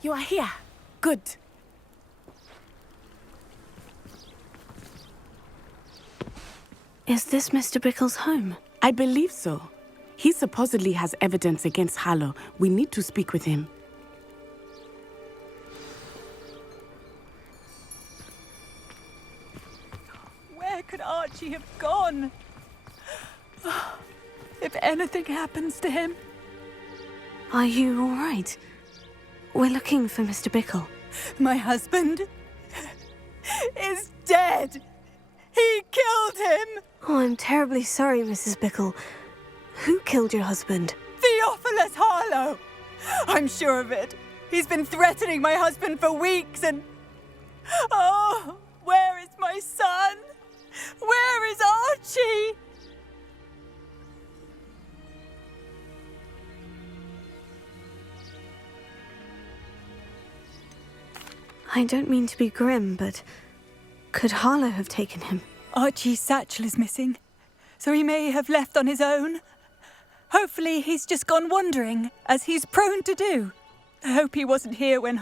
You are here. Good. Is this Mr. Bickle's home? I believe so. He supposedly has evidence against Harlow. We need to speak with him. Where could Archie have gone? If anything happens to him. Are you all right? We're looking for Mr. Bickle. My husband is dead. He killed him. Oh, I'm terribly sorry, Mrs. Bickle. Who killed your husband? Theophilus Harlow. I'm sure of it. He's been threatening my husband for weeks and... Oh, where is my son? Where is Archie? I don't mean to be grim, but could Harlow have taken him? Archie's satchel is missing, so he may have left on his own. Hopefully he's just gone wandering, as he's prone to do. I hope he wasn't here when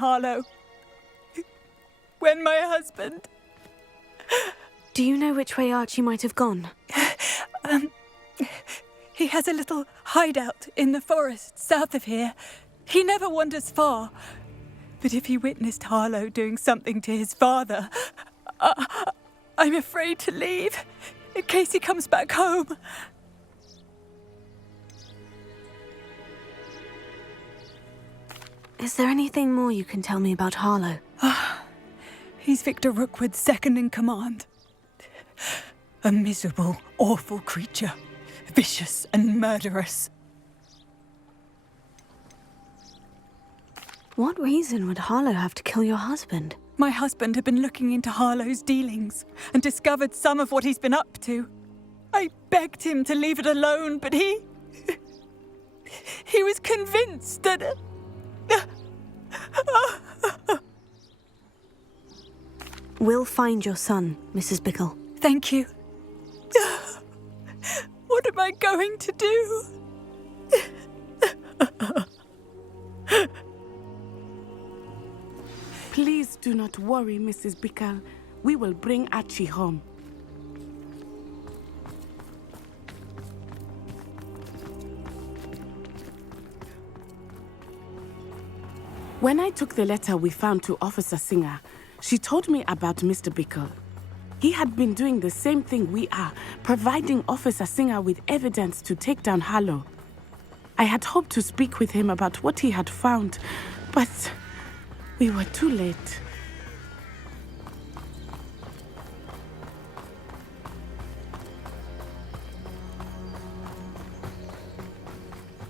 when my husband... Do you know which way Archie might have gone? He has a little hideout in the forest south of here. He never wanders far. But if he witnessed Harlow doing something to his father, I'm afraid to leave, in case he comes back home. Is there anything more you can tell me about Harlow? He's Victor Rookwood's second in command. A miserable, awful creature, vicious and murderous. What reason would Harlow have to kill your husband? My husband had been looking into Harlow's dealings and discovered some of what he's been up to. I begged him to leave it alone, but he was convinced that... We'll find your son, Mrs. Bickle. Thank you. What am I going to do? Please do not worry, Mrs. Bickle. We will bring Archie home. When I took the letter we found to Officer Singer, she told me about Mr. Bickle. He had been doing the same thing we are, providing Officer Singer with evidence to take down Harlow. I had hoped to speak with him about what he had found, but we were too late.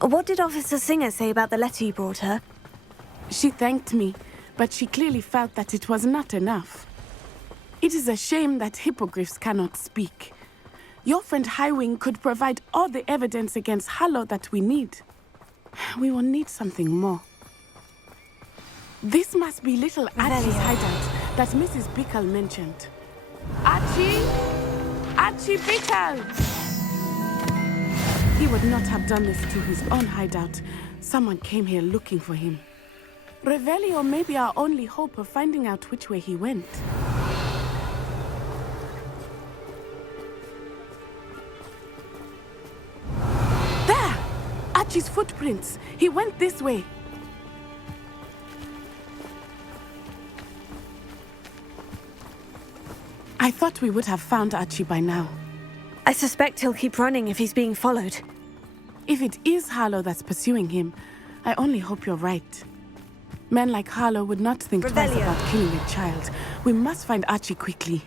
What did Officer Singer say about the letter you brought her? She thanked me, but she clearly felt that it was not enough. It is a shame that hippogriffs cannot speak. Your friend Highwing could provide all the evidence against Harlow that we need. We will need something more. This must be little Archie's hideout that Mrs. Bickle mentioned. Archie? Archie Bickle! He would not have done this to his own hideout. Someone came here looking for him. Revelio may be our only hope of finding out which way he went. There! Archie's footprints. He went this way. I thought we would have found Archie by now. I suspect he'll keep running if he's being followed. If it is Harlow that's pursuing him, I only hope you're right. Men like Harlow would not think twice about killing a child. We must find Archie quickly.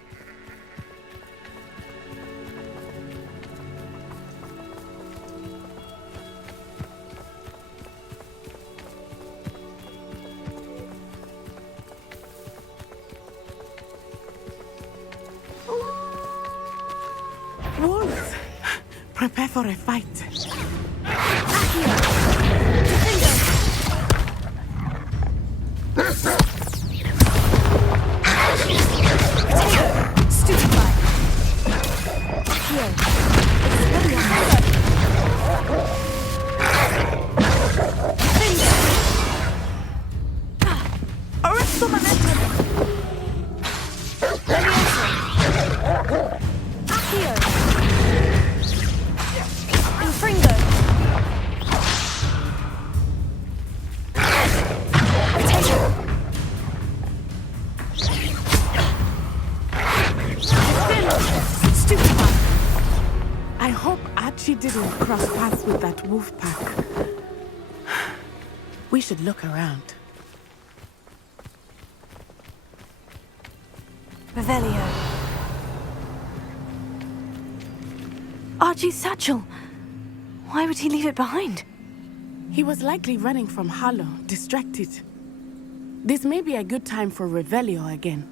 Wolves! Prepare for a fight. Archie didn't cross paths with that wolf pack. We should look around. Revelio. Archie's satchel. Why would he leave it behind? He was likely running from Harlow, distracted. This may be a good time for Revelio again.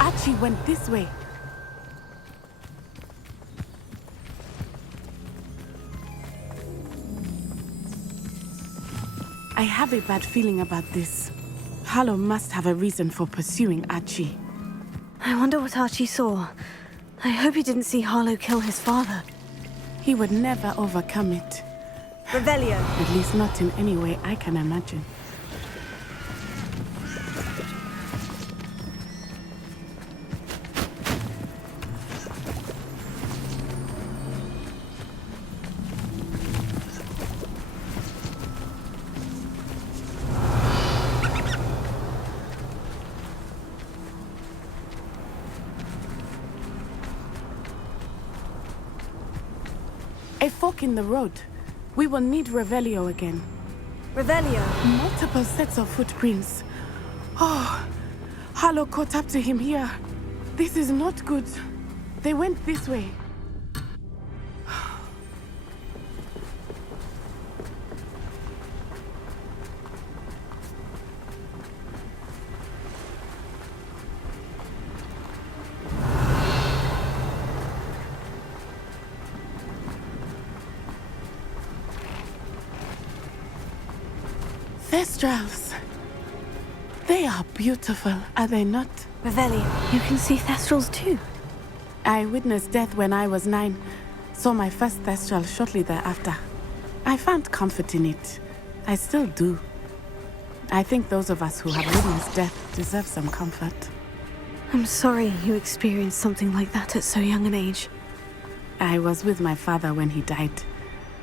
Archie went this way. I have a bad feeling about this. Harlow must have a reason for pursuing Archie. I wonder what Archie saw. I hope he didn't see Harlow kill his father. He would never overcome it. Revelio. At least not in any way I can imagine. A fork in the road. We will need Revelio again. Revelio. Multiple sets of footprints. Oh, Harlow caught up to him here. This is not good. They went this way. Thestrals. They are beautiful, are they not? Revelio. You can see Thestrals too. I witnessed death when I was 9. Saw my first Thestral shortly thereafter. I found comfort in it. I still do. I think those of us who have witnessed death deserve some comfort. I'm sorry you experienced something like that at so young an age. I was with my father when he died.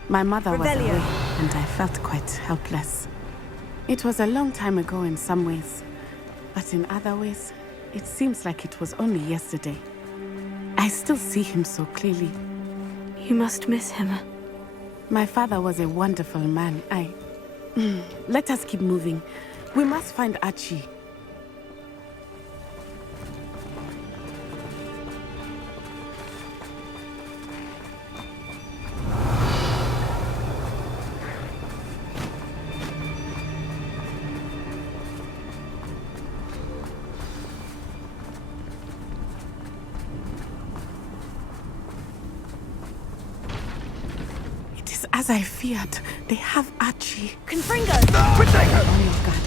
My mother was Revelio. away, and I felt quite helpless. It was a long time ago in some ways, but in other ways, it seems like it was only yesterday. I still see him so clearly. You must miss him. My father was a wonderful man. Let us keep moving. We must find Archie. As I feared, they have Archie. Confringo! On your guard.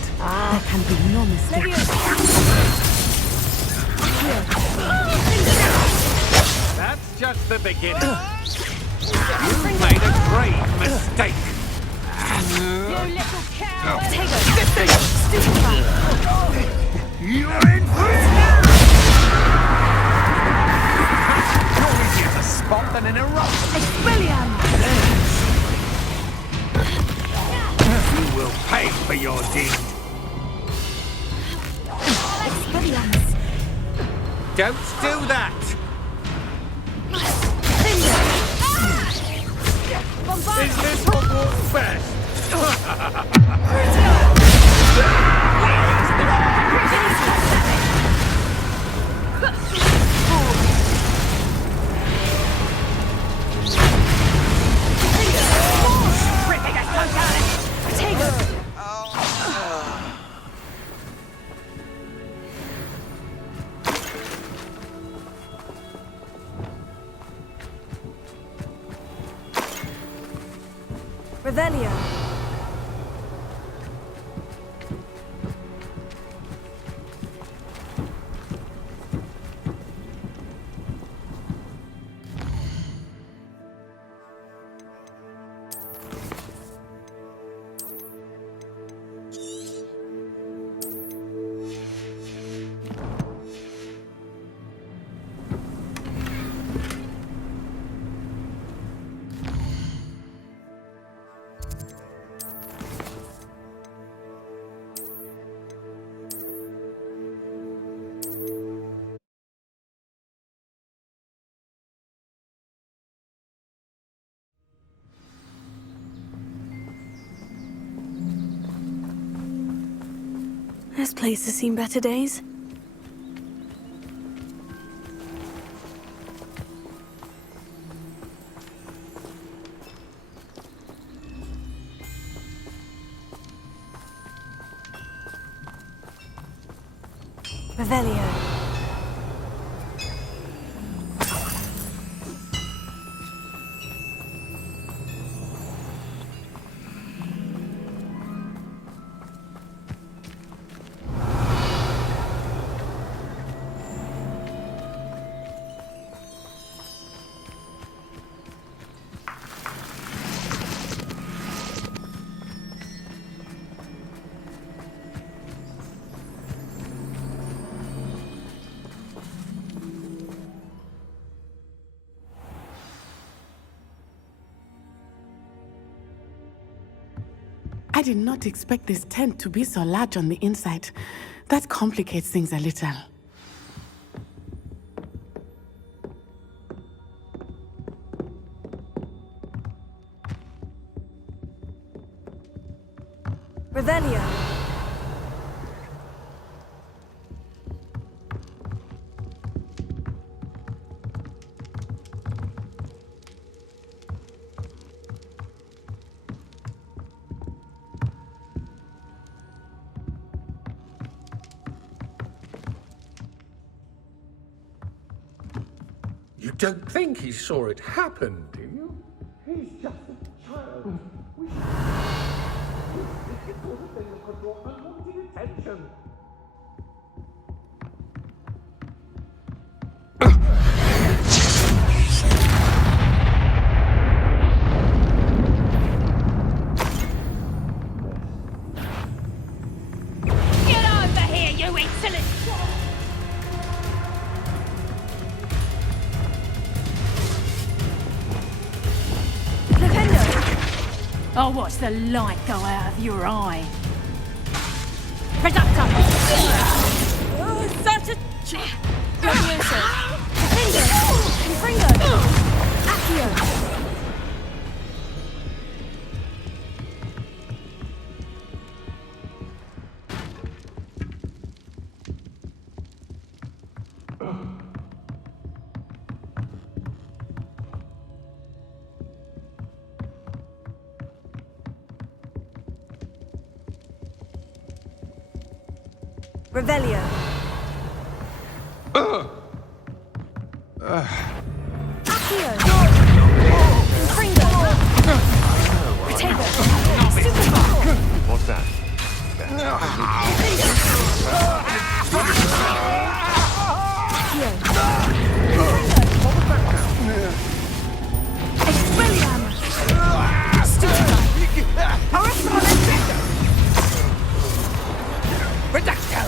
There can be no mistake. That's just the beginning. You've made a grave mistake. You little cow! You're in for it! You're easier to spot than in a rock. Expelliarmus! You will pay for your deed. Expelliarmus! Don't do that. Is this Hogwarts best? Revelio. This place has seen better days. Revelio. I did not expect this tent to be so large on the inside. That complicates things a little. Revelio. You don't think he saw it happen, do you? He's just a child. We should... This is the sort of thing that could draw unwanted attention. Get over here, you insolent... I'll watch the light go out of your eye. Reducto! Such a... Levioso. Confringo. Accio. Revelio. Accio. Confringo. Protego. Superfire. What's that? Accio. What was that? Expelliarmus. Stupefy. Arrestament. Reducto!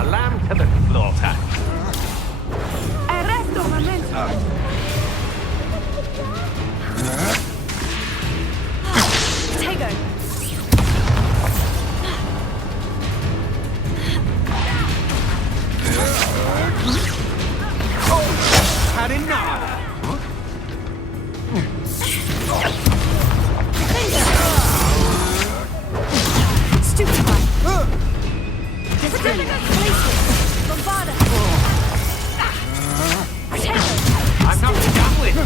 A lamb to the slaughter. Arresto momento. Protego. Had enough. Stupefy. Bombarda. Protego. I'm not done with.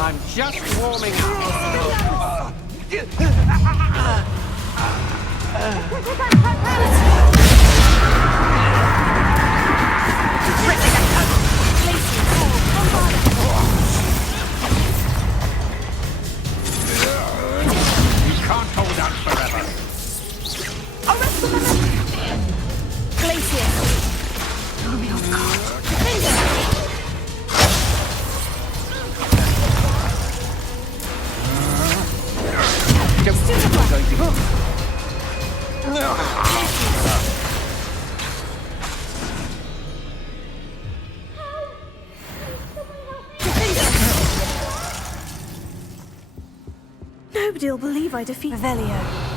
I'm just warming up. You can't hold out forever. Glacier. Nobody'll believe I defeat Revelio.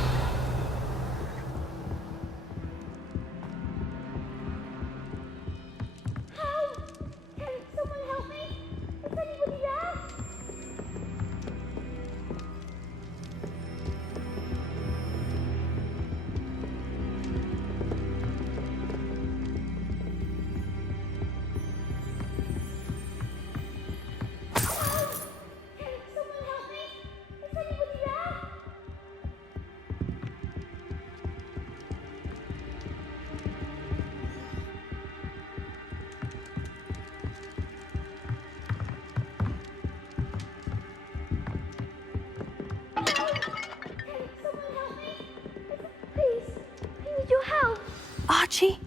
Archie?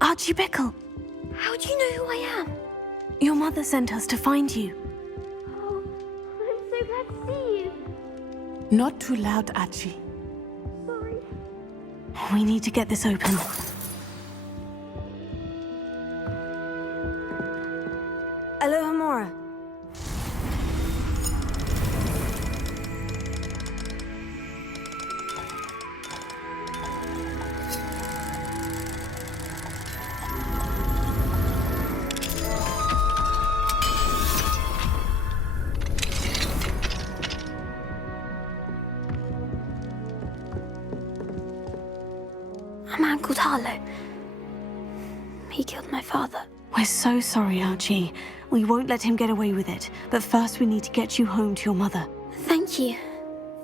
Archie Bickle. How do you know who I am? Your mother sent us to find you. Oh, I'm so glad to see you. Not too loud, Archie. Sorry. We need to get this open. Alohomora. A man called Harlow. He killed my father. We're so sorry, Archie. We won't let him get away with it. But first we need to get you home to your mother. Thank you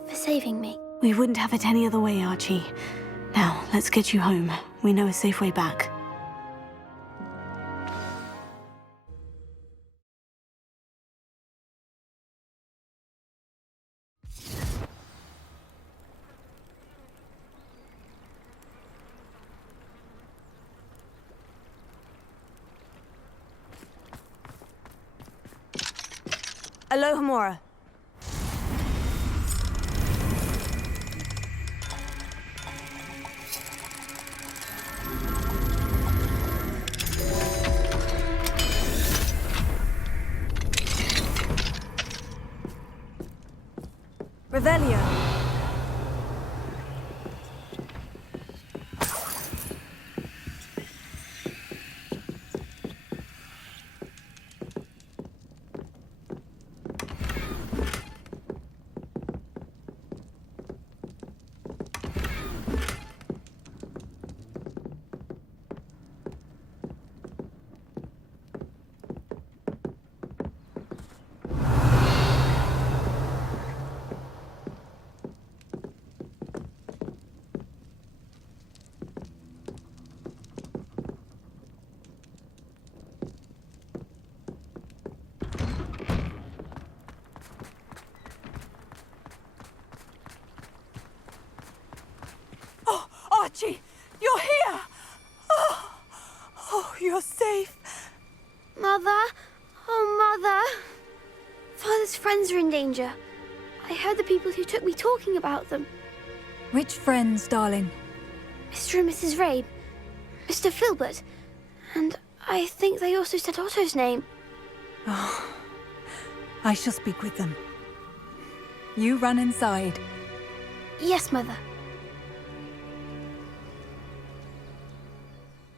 for saving me. We wouldn't have it any other way, Archie. Now, let's get you home. We know a safe way back. Alohomora. Revelio. Archie, you're here! Oh, you're safe. Mother? Oh, Mother. Father's friends are in danger. I heard the people who took me talking about them. Which friends, darling? Mr. and Mrs. Rabe, Mr. Filbert, and I think they also said Otto's name. Oh, I shall speak with them. You run inside. Yes, Mother.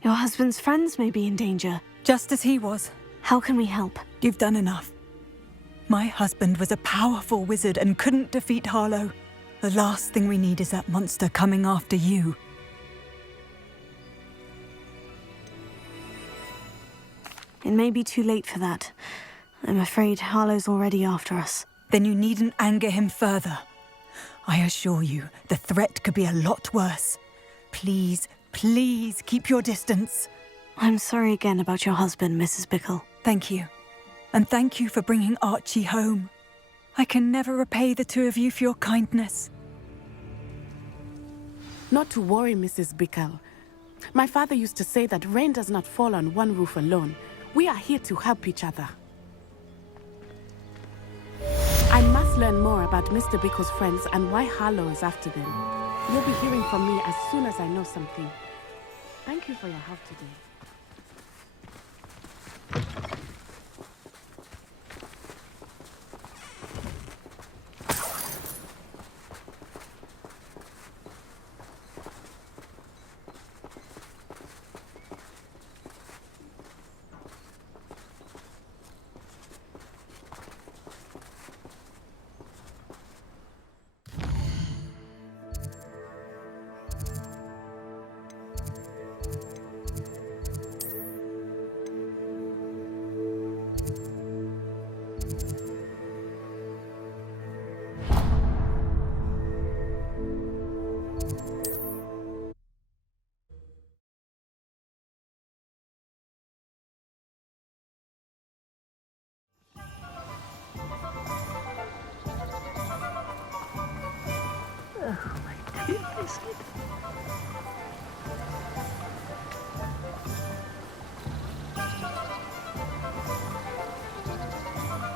Your husband's friends may be in danger. Just as he was. How can we help? You've done enough. My husband was a powerful wizard and couldn't defeat Harlow. The last thing we need is that monster coming after you. It may be too late for that. I'm afraid Harlow's already after us. Then you needn't anger him further. I assure you, the threat could be a lot worse. Please, please keep your distance. I'm sorry again about your husband, Mrs. Bickle. Thank you. And thank you for bringing Archie home. I can never repay the two of you for your kindness. Not to worry, Mrs. Bickle. My father used to say that rain does not fall on one roof alone. We are here to help each other. I must learn more about Mr. Bickle's friends and why Harlow is after them. You'll be hearing from me as soon as I know something. Thank you for your help today.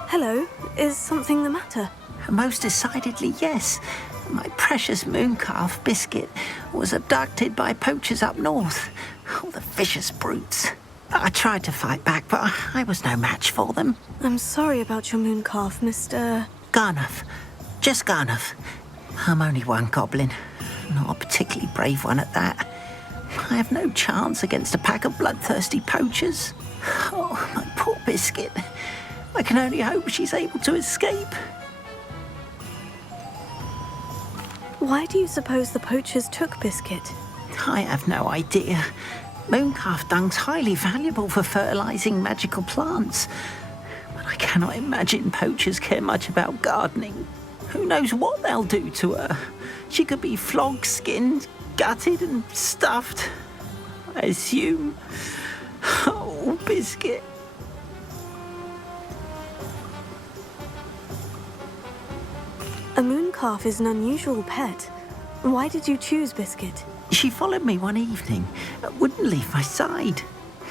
Hello, is something the matter? Most decidedly, yes. My precious mooncalf Biscuit was abducted by poachers up north. Oh, the vicious brutes. I tried to fight back, but I was no match for them. I'm sorry about your mooncalf, Mr. Garnuff. Just Garnuff. I'm only one goblin. Not a particularly brave one at that. I have no chance against a pack of bloodthirsty poachers. Oh, my poor Biscuit. I can only hope she's able to escape. Why do you suppose the poachers took Biscuit? I have no idea. Mooncalf dung's highly valuable for fertilising magical plants. But I cannot imagine poachers care much about gardening. Who knows what they'll do to her? She could be flogged, skinned, gutted and stuffed. I assume. Oh, Biscuit. A mooncalf is an unusual pet. Why did you choose Biscuit? She followed me one evening, wouldn't leave my side.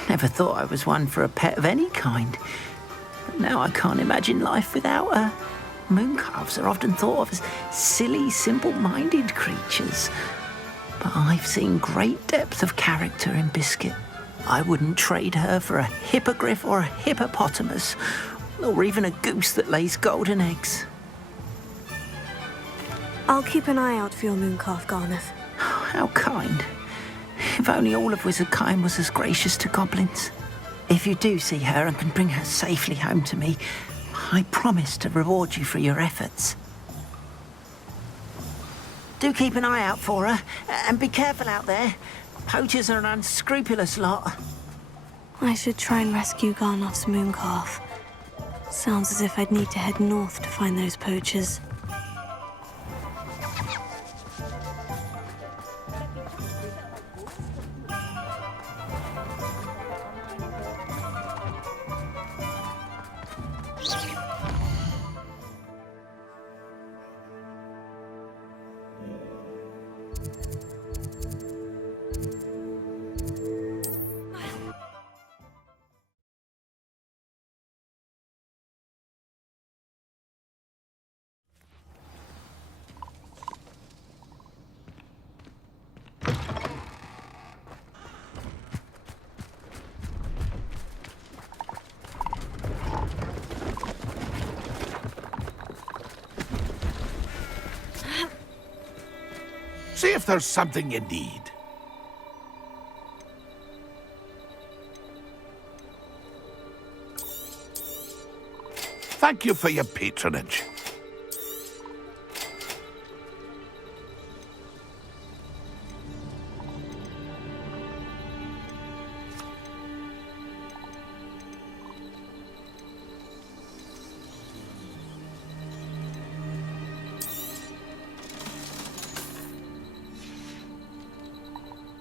Never thought I was one for a pet of any kind. But now I can't imagine life without her. Mooncalves are often thought of as silly, simple-minded creatures. But I've seen great depth of character in Biscuit. I wouldn't trade her for a hippogriff or a hippopotamus, or even a goose that lays golden eggs. I'll keep an eye out for your mooncalf, Garnuff. How kind. If only all of Wizardkind was as gracious to goblins. If you do see her and can bring her safely home to me, I promise to reward you for your efforts. Do keep an eye out for her, and be careful out there. Poachers are an unscrupulous lot. I should try and rescue Garnuff's mooncalf. Sounds as if I'd need to head north to find those poachers. See if there's something you need. Thank you for your patronage.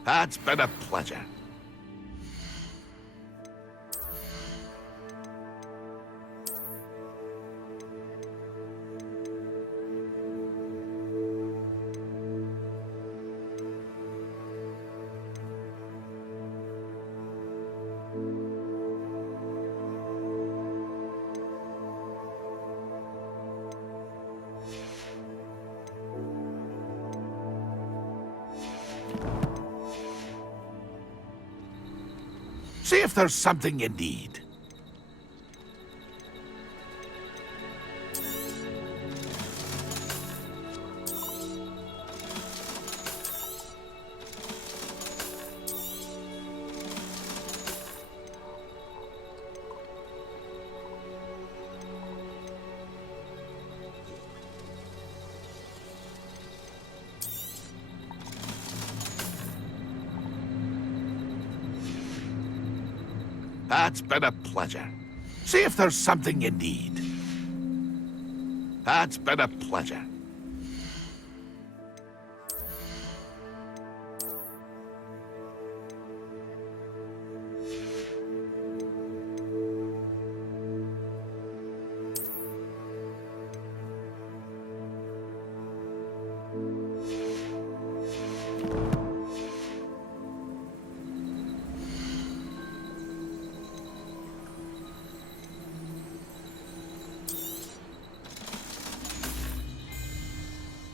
It's been a pleasure. See if there's something you need. That's been a pleasure. See if there's something you need. That's been a pleasure.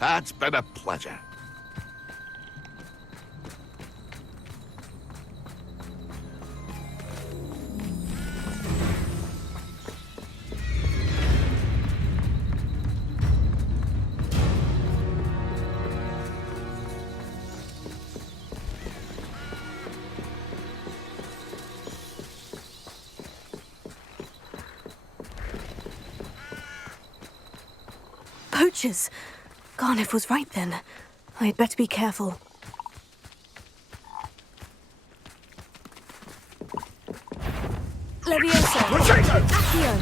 That's been a pleasure. Poachers! Garniff was right then. I'd better be careful. Levioso! Accio!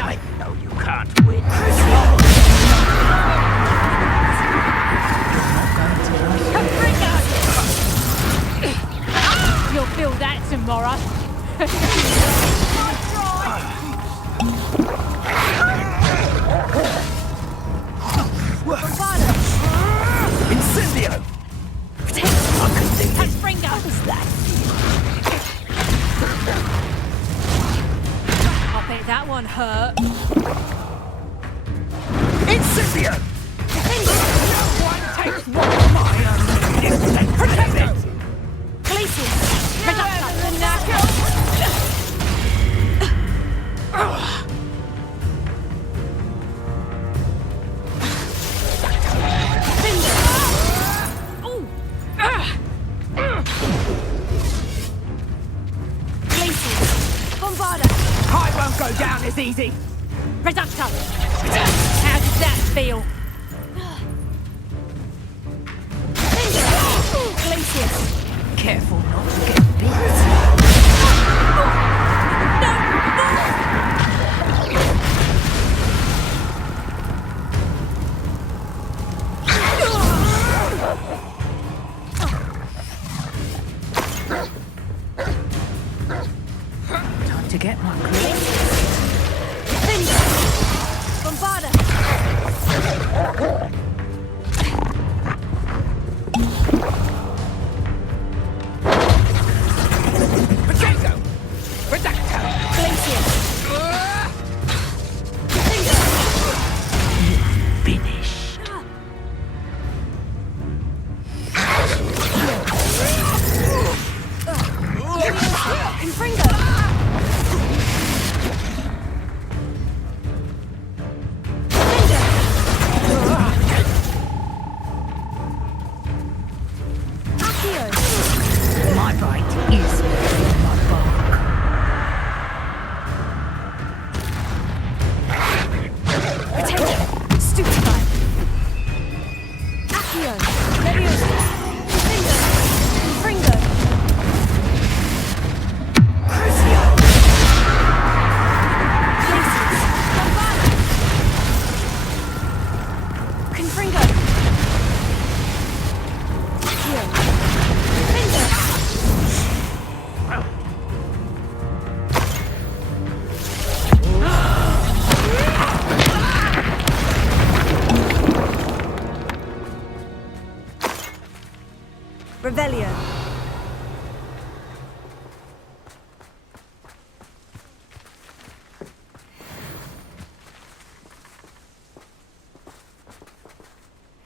I know you can't win. You'll feel that tomorrow. Incendio! I bet that one hurt. Incendio! No one takes one of my own. Protect it! Glacius! Protect the knacker! I won't go down as easy. Reducto! How does that feel? Glacius! Careful not to get bit. Time to get my grip. Bombarda! Potato! Reducto! Glacius! Finished. Infringo!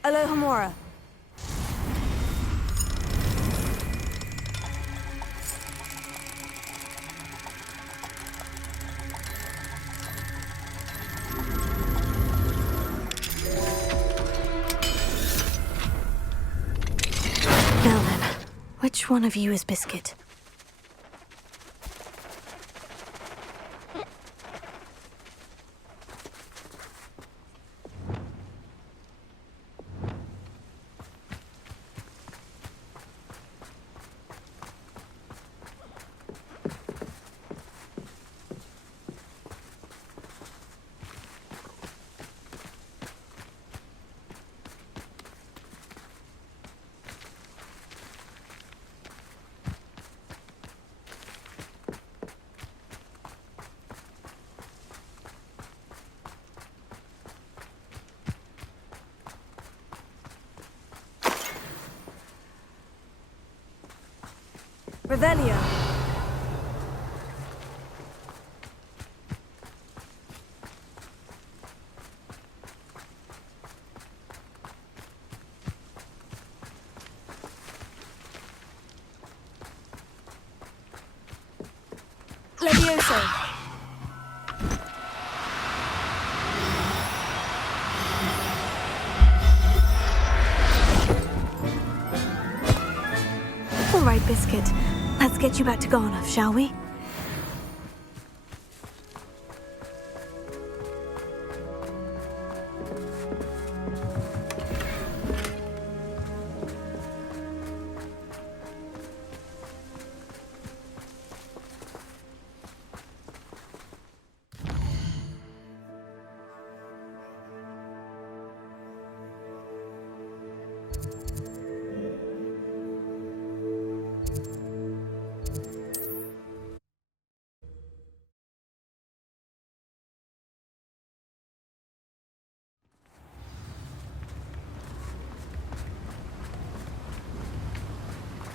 Alohomora. Now then, which one of you is Biscuit? Revelio. Levioso. All right, Biscuit. Let's get you back to Garnoff, shall we?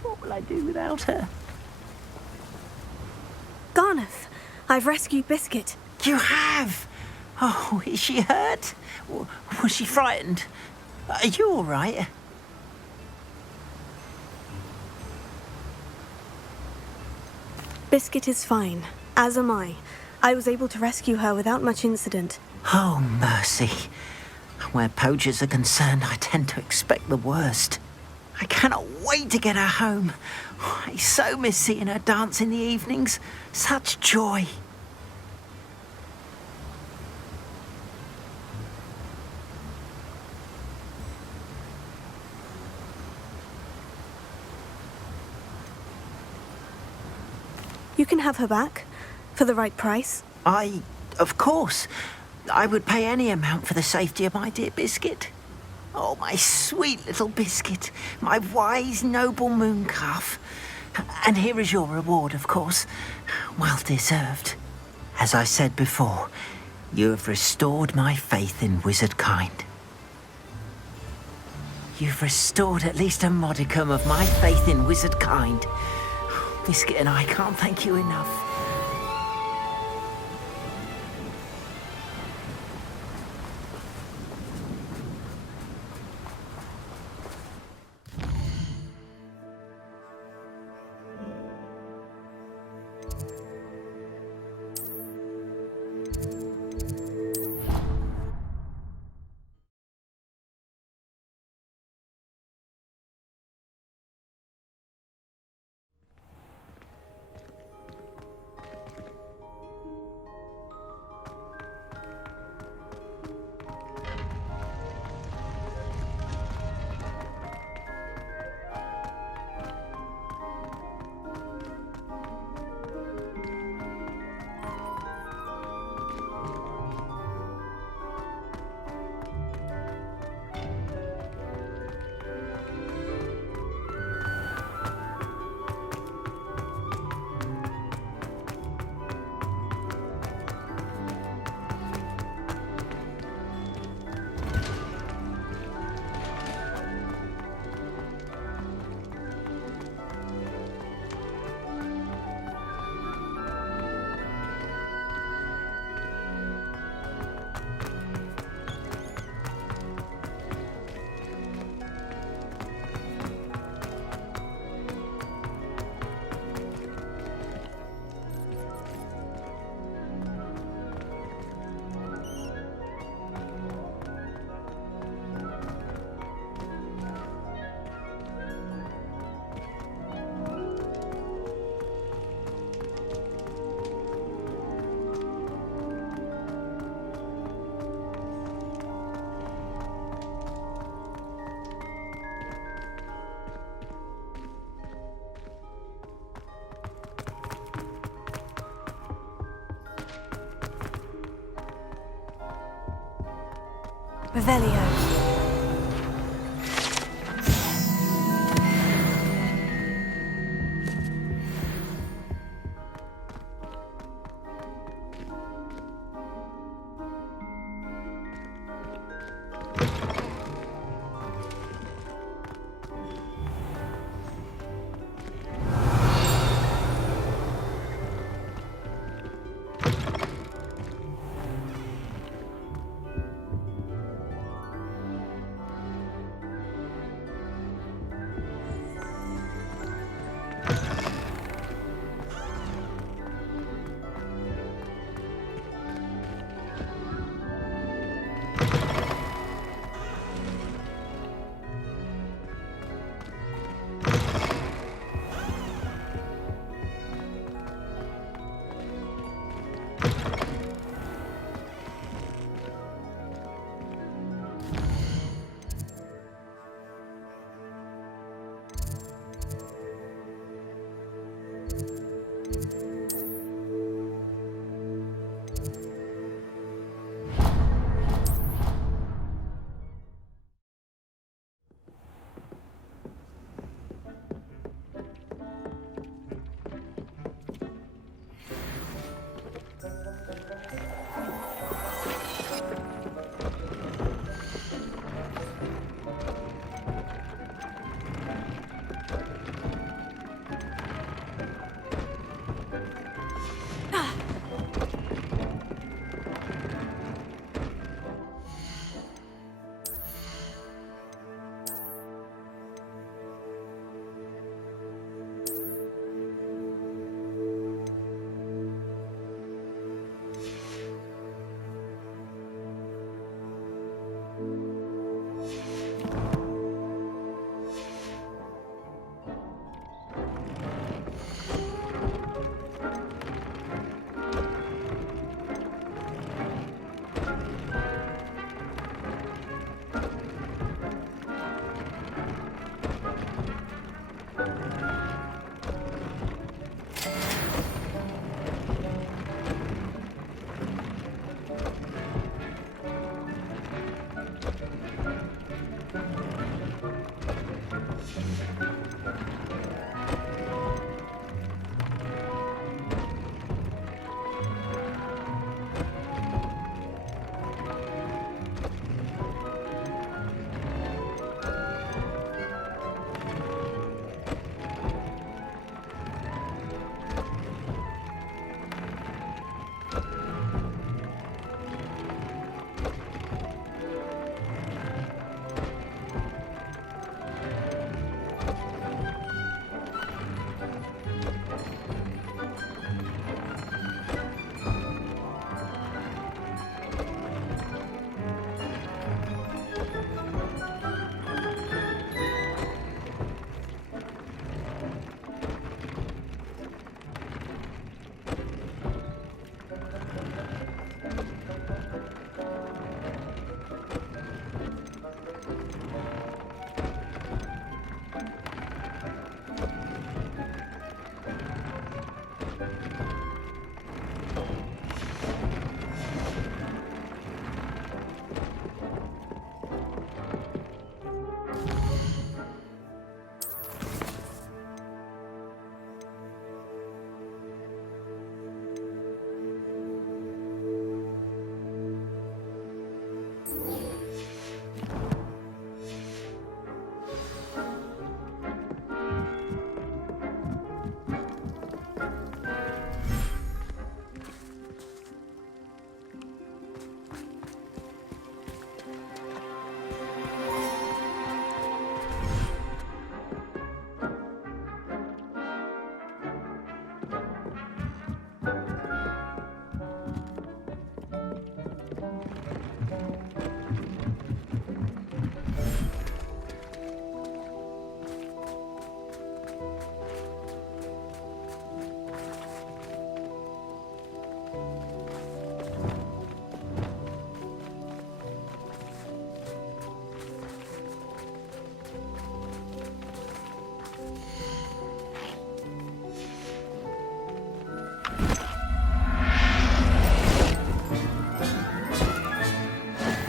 What will I do without her? Garnoff, I've rescued Biscuit. You have? Oh, is she hurt? Was she frightened? Are you all right? Biscuit is fine, as am I. I was able to rescue her without much incident. Oh, mercy. Where poachers are concerned, I tend to expect the worst. I cannot wait to get her home. I so miss seeing her dance in the evenings. Such joy. You can have her back, for the right price. Of course, I would pay any amount for the safety of my dear Biscuit. Oh, my sweet little Biscuit, my wise, noble moon calf. And here is your reward, of course. Well deserved. As I said before, you have restored my faith in wizard kind. You've restored at least a modicum of my faith in wizard kind. Biscuit and I can't thank you enough. Revelio.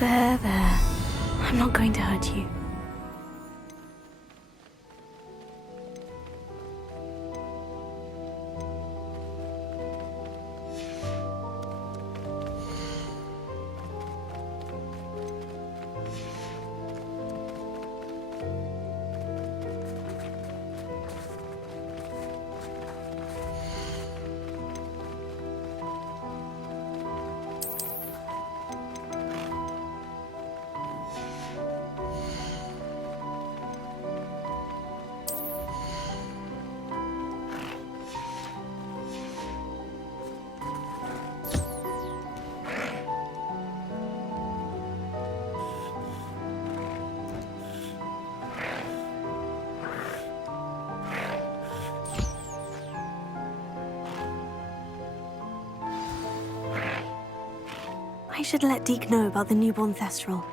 There, there. I'm not going to hurt you. I should let Deke know about the newborn Thestral.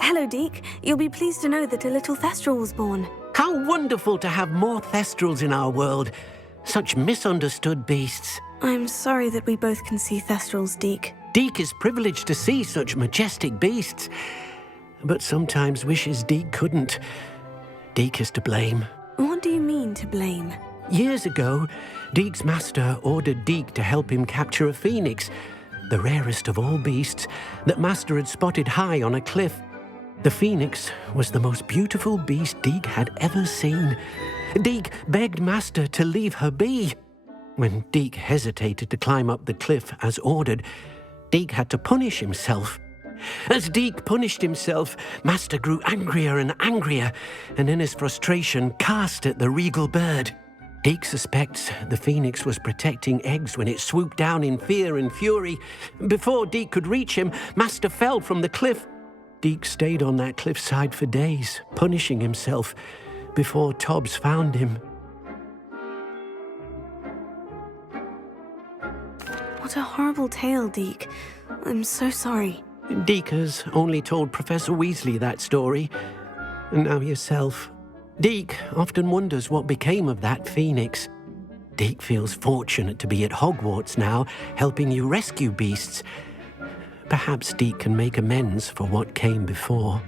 Hello, Deke. You'll be pleased to know that a little Thestral was born. How wonderful to have more Thestrals in our world. Such misunderstood beasts. I'm sorry that we both can see Thestrals, Deke. Deke is privileged to see such majestic beasts, but sometimes wishes Deke couldn't. Deke is to blame. What do you mean, to blame? Years ago, Deke's master ordered Deke to help him capture a phoenix, the rarest of all beasts that master had spotted high on a cliff. The phoenix was the most beautiful beast Deke had ever seen. Deke begged master to leave her be. When Deke hesitated to climb up the cliff as ordered, Deke had to punish himself. As Deke punished himself, master grew angrier and angrier, and in his frustration cast at the regal bird. Deke suspects the phoenix was protecting eggs when it swooped down in fear and fury. Before Deke could reach him, master fell from the cliff. Deke stayed on that cliffside for days, punishing himself, before Tobbs found him. What a horrible tale, Deke. I'm so sorry. Deke has only told Professor Weasley that story, and now yourself. Deke often wonders what became of that phoenix. Deke feels fortunate to be at Hogwarts now, helping you rescue beasts. Perhaps Deke can make amends for what came before.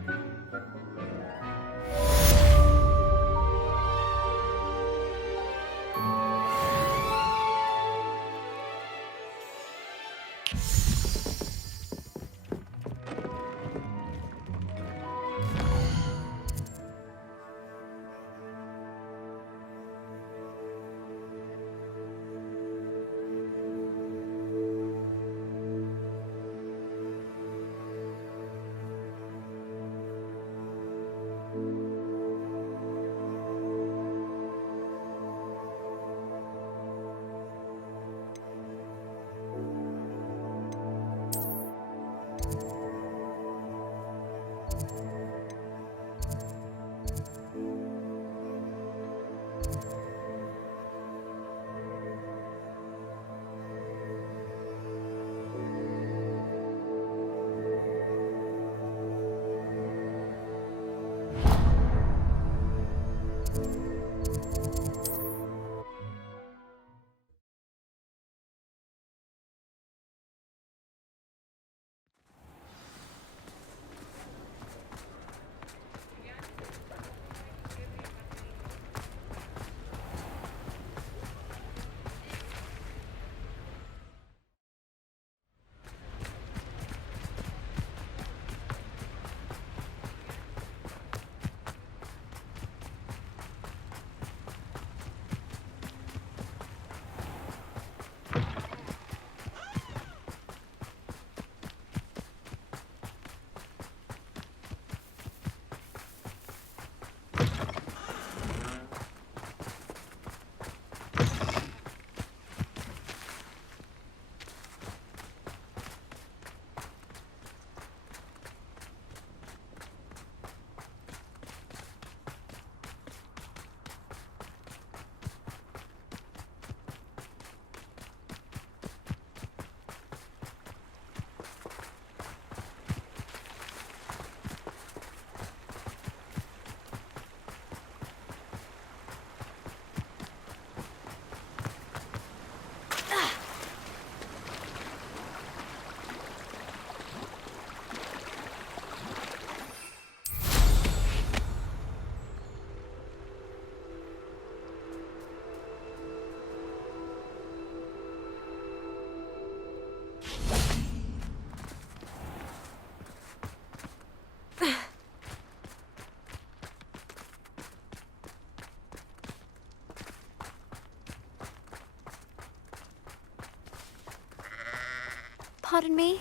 Pardon me?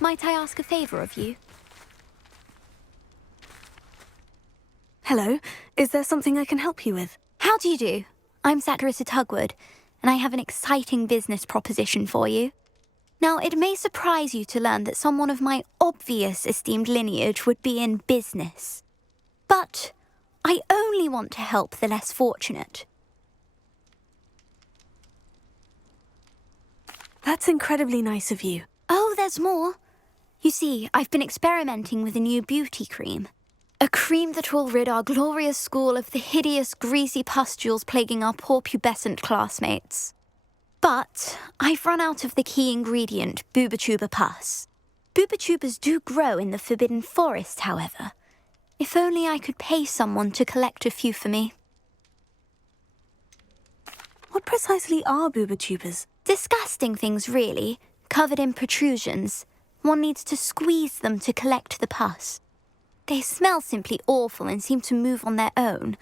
Might I ask a favor of you? Hello, is there something I can help you with? How do you do? I'm Saccharissa Tugwood, and I have an exciting business proposition for you. Now, it may surprise you to learn that someone of my obvious esteemed lineage would be in business. But I only want to help the less fortunate. That's incredibly nice of you. Oh, there's more. You see, I've been experimenting with a new beauty cream. A cream that will rid our glorious school of the hideous, greasy pustules plaguing our poor pubescent classmates. But I've run out of the key ingredient, boobotuber pus. Boobotubers do grow in the Forbidden Forest, however. If only I could pay someone to collect a few for me. What precisely are boobotubers? Disgusting things, really, covered in protrusions. One needs to squeeze them to collect the pus. They smell simply awful and seem to move on their own.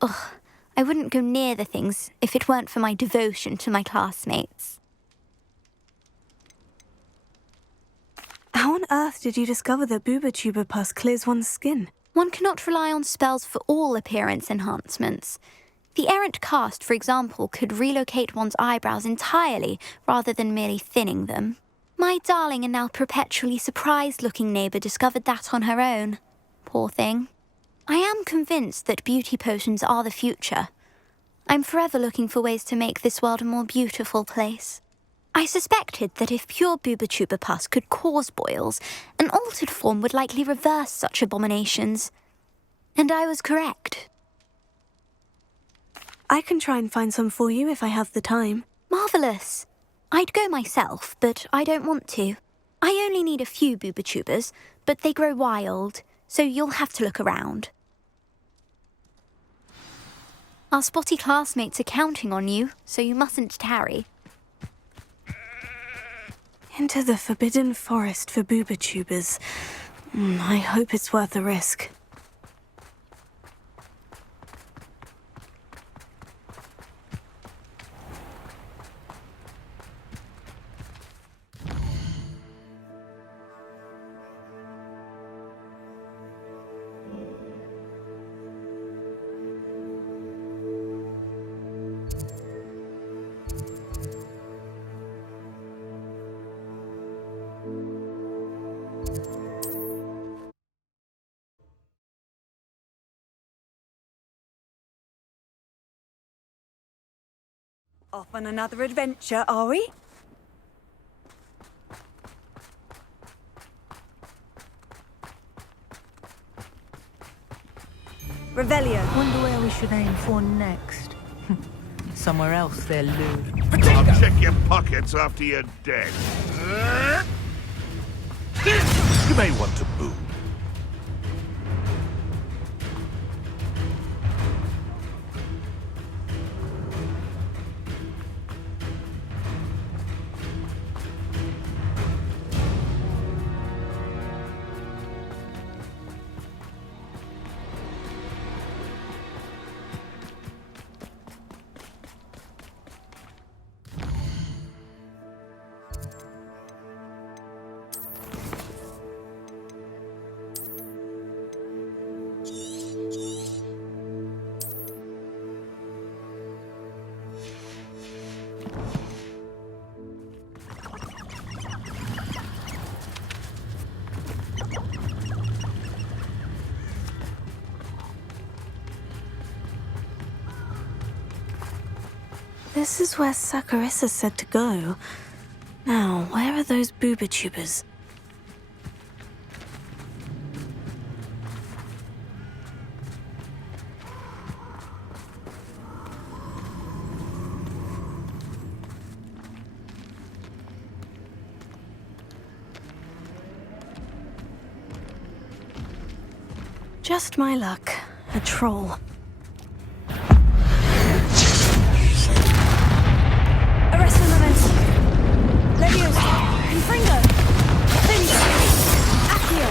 Ugh, I wouldn't go near the things if it weren't for my devotion to my classmates. How on earth did you discover that boobotuber pus clears one's skin? One cannot rely on spells for all appearance enhancements. The errant cast, for example, could relocate one's eyebrows entirely rather than merely thinning them. My darling and now perpetually surprised-looking neighbour discovered that on her own. Poor thing. I am convinced that beauty potions are the future. I'm forever looking for ways to make this world a more beautiful place. I suspected that if pure boobotuber pus could cause boils, an altered form would likely reverse such abominations. And I was correct. I can try and find some for you if I have the time. Marvellous. I'd go myself, but I don't want to. I only need a few boobotubers, but they grow wild, so you'll have to look around. Our spotty classmates are counting on you, so you mustn't tarry. Into the Forbidden Forest for boobotubers. I hope it's worth the risk. Off on another adventure, are we? Revelio. Wonder where we should aim for next. Somewhere else, there, Lou. I'll check your pockets after you're dead. You may want to move. This is where Saccharissa said to go. Now, where are those boobotubers? Just my luck. A troll. Arresto momento. Leviosa. Confringo. Findo. Accio.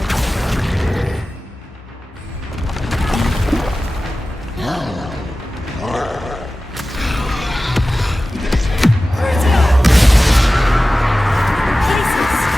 Places.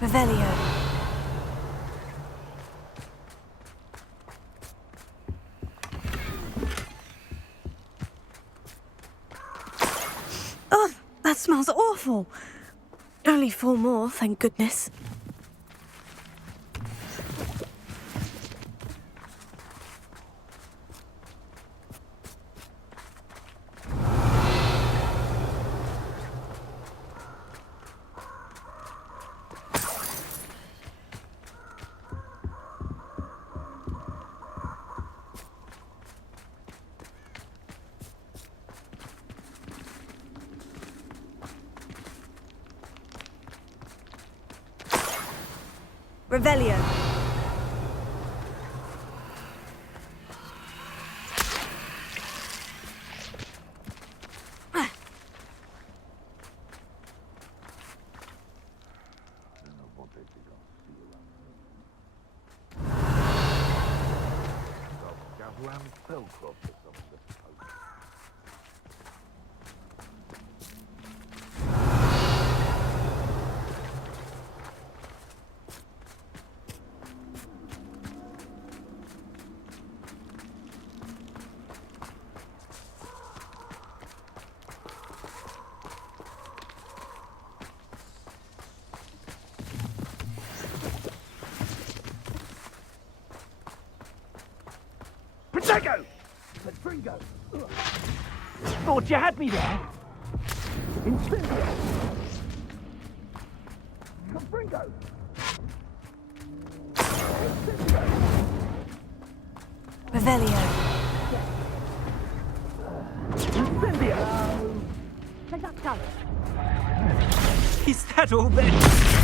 Revelio. Oh, that smells awful. Only 4 more, thank goodness. Revelio. Protego! Fringo! Thought you had me there. Incendio! Fringo! Revelio. Incendio! Take that gun. Is that all then?